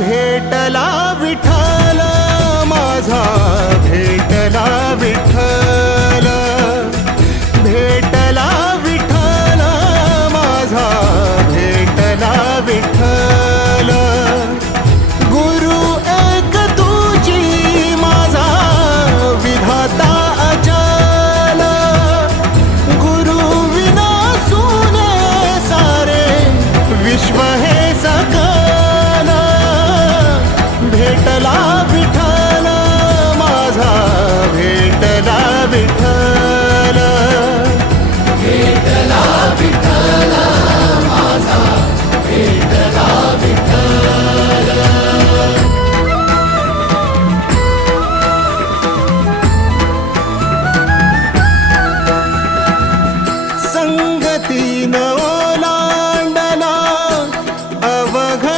भेटला विठ्ठल माझा, भेटला विठ्ठल, भेटला विठ्ठल माझा, भेटला विठ्ठल. गुरु एक तुझी माझा विधाता अचल, गुरु विना सुने सारे विश्व हे सकल. भेटला विठ्ठल माझा, भेटला विठ्ठल.